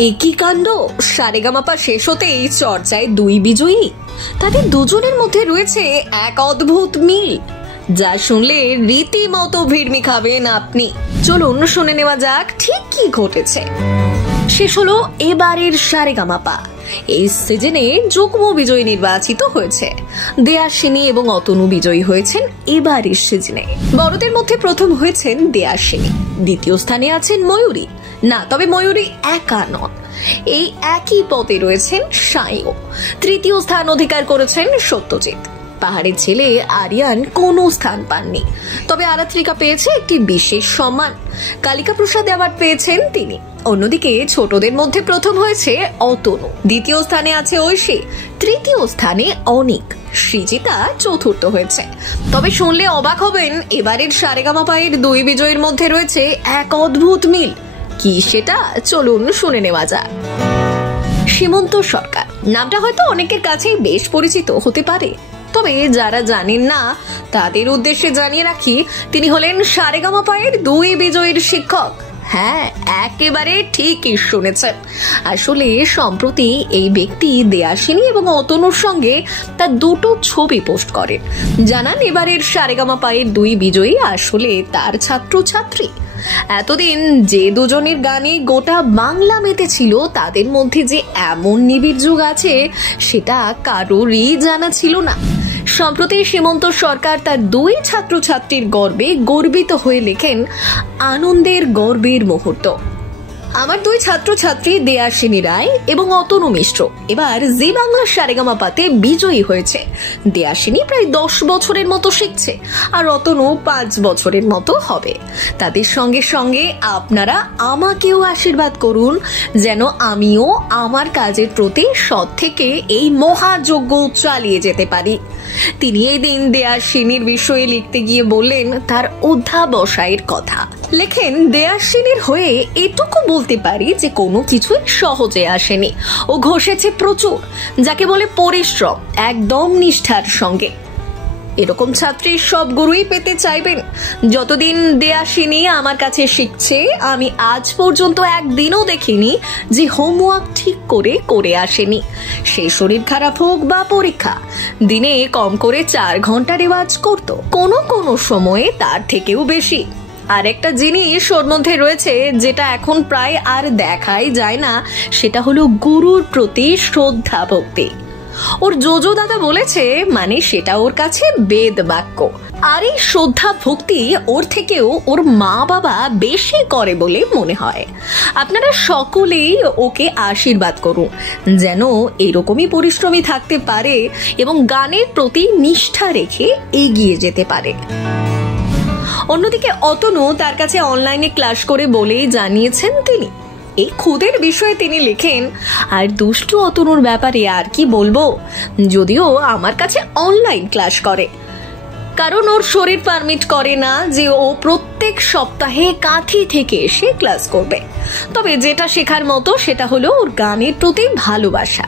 একই কাণ্ড, সারেগামাপা শেষ হতেই চর্চায় দুই বিজয়ী। তাদের দুজনের মধ্যে রয়েছে এক অদ্ভুত মিল, যা শুনলে রীতিমতো ভিড়মি খাবেন আপনি। চলুন শুনে নেওয়া যাক ঠিক কি ঘটেছে। শেষ হলো এবারের সারেগামাপা। এই সিজনে যুগ্ম বিজয়ী নির্বাচিত হয়েছে। দেয়াশিনী এবং অতনু বিজয়ী হয়েছেন এবারের সিজনে। বড়দের মধ্যে প্রথম হয়েছেন দেয়াশিনী, দ্বিতীয় স্থানে আছেন ময়ূরী। না, তবে ময়ূরী একা নন, এই একই পদে রয়েছেন সায়ও। তৃতীয় স্থান অধিকার করেছেন সত্যজিৎ। পাহাড়ের ছেলে আরিয়ান কোনো স্থান পাননি, তবে আরাত্রিকা পেয়েছে একটি বিশেষ সম্মান, কালিকা প্রসাদ অ্যাওয়ার্ড পেয়েছেন তিনি। অন্যদিকে ছোটদের মধ্যে প্রথম হয়েছে অতনু, দ্বিতীয় স্থানে আছে ঐশী, তৃতীয় স্থানে অনিক, সৃজিতা চতুর্থ হয়েছে। তবে শুনলে অবাক হবেন, এবারের সারেগামাপায়ের দুই বিজয়ীর মধ্যে রয়েছে এক অদ্ভুত মিল। কি সেটা চলুন শুনে নেওয়া যাক। সীমন্ত সরকার নামটা হয়তো অনেকের কাছেই বেশ পরিচিত হতে পারে, তবে যারা জানেন না তাদের উদ্দেশ্যে জানিয়ে রাখি, তিনি হলেন সারেগামাপায়ের দুই বিজয়ীর শিক্ষক। হ্যাঁ, একেবারে ঠিকই শুনেছেন। আসলে সম্প্রতি এই ব্যক্তি দেয়াশিনী এবং অতনুর সঙ্গে তার দুটো ছবি পোস্ট করেন, জানান এবারের সারেগামাপায়ের দুই বিজয়ী আসলে তার ছাত্রছাত্রী। এতদিন যে দুজনের গানে গোটা বাংলা মেতেছিল, তাদের মধ্যে যে এমন নিবিড় যোগ আছে সেটা কারোরই জানা ছিল না। সম্প্রতি সীমন্ত সরকার তার দুই ছাত্রছাত্রীর গর্বে গর্বিত হয়ে লেখেন, আনন্দের গর্বের মুহূর্ত। আমার দুই ছাত্রছাত্রী দেয়াশিনী রায় এবং অতনু মিশ্র এবার জি বাংলা সারেগামাপাতে বিজয়ী হয়েছে। দেয়াশিনী প্রায় 10 বছরের মতো শিখছে, আর অতনু 5 বছরের মতো হবে। তাদের সঙ্গে সঙ্গে আপনারা আমাকেও আশীর্বাদ করুন, যেন আমিও আমার কাজের প্রতি সৎ থেকে এই মহাযজ্ঞ চালিয়ে যেতে পারি। তিনি এই দিন দেয়াশিনীর বিষয়ে লিখতে গিয়ে বললেন তার অধ্যাবসায়ের কথা। লেখেন, দেয়াশিনীর হয়ে এটুকু বলতে পারি যে কোনো কিছুই সহজে আসেনি, ও ঘষেছে প্রচুর, যাকে বলে পরিশ্রম, একদম নিষ্ঠার সঙ্গে। এরকম ছাত্রী সব গুরুই পেতে চাইবেন। যতদিন দেয়াশিনী আমার কাছে শিখছে, আমি আজ পর্যন্ত একদিনও দেখিনি যে হোমওয়ার্ক ঠিক করে করে আসেনি। সে শরীর খারাপ হোক বা পরীক্ষা, দিনে কম করে 4 ঘন্টা রেওয়াজ করত, কোনো কোনো সময়ে তার থেকেও বেশি। আর একটা জিনিস ওর মধ্যে রয়েছে যেটা এখন প্রায় আর দেখাই যায় না, সেটা হলো গুরুর প্রতি শ্রদ্ধা ভক্তি। ওর জোজো দাদা বলেছে, মানে সেটা ওর কাছে বেদ বাক্য। আর এই শ্রদ্ধা ভক্তি ওর থেকেও ওর মা বাবা বেশি করে বলে মনে হয়। আপনারা সকলেই ওকে আশীর্বাদ করুন, যেন এরকমই পরিশ্রমী থাকতে পারে এবং গানের প্রতি নিষ্ঠা রেখে এগিয়ে যেতে পারে। অন্যদিকে অতনু তার কাছে অনলাইনে ক্লাস করে বলেই জানিয়েছেন তিনি। এই খুদের বিষয়ে তিনি লেখেন, আর দুষ্টু অতনুর ব্যাপারে আর কি বলবো, যদিও আমার কাছে অনলাইন ক্লাস করে, কারণ ওর শরীর পারমিট করে না যে ও প্রত্যেক সপ্তাহে কাঁথি থেকে এসে ক্লাস করবে। তবে যেটা শেখার মতো সেটা হলো ওর গানের প্রতি ভালোবাসা।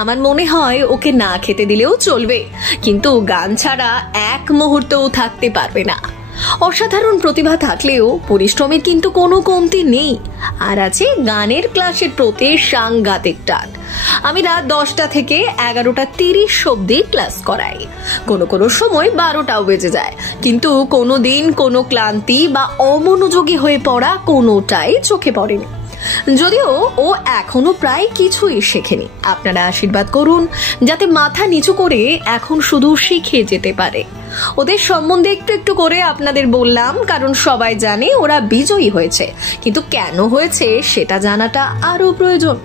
আমার মনে হয় ওকে না খেতে দিলেও চলবে, কিন্তু গান ছাড়া এক মুহূর্তও থাকতে পারবে না। অসাধারণ প্রতিভা থাকলেও পরিশ্রমের কিন্তু কোনো কমতি নেই, আর আছে গানের ক্লাসের প্রতি সাংঘাতিক টান। আমি রাত 10টা থেকে 11:30 অবধি ক্লাস করাই, কোনো কোনো সময় 12টাও বেজে যায়, কিন্তু কোনো দিন কোনো ক্লান্তি বা অমনোযোগী হয়ে পড়া কোনোটাই চোখে পড়েনি। যদিও ও এখনো প্রায় কিছুই শেখেনি। আপনারা আশীর্বাদ করুন যাতে মাথা নিচু করে এখন শুধু শিখে যেতে পারে। ওদের সম্বন্ধে একটু একটু করে আপনাদের বললাম, কারণ সবাই জানে ওরা বিজয়ী হয়েছে, কিন্তু কেন হয়েছে সেটা জানাটা আরো প্রয়োজন।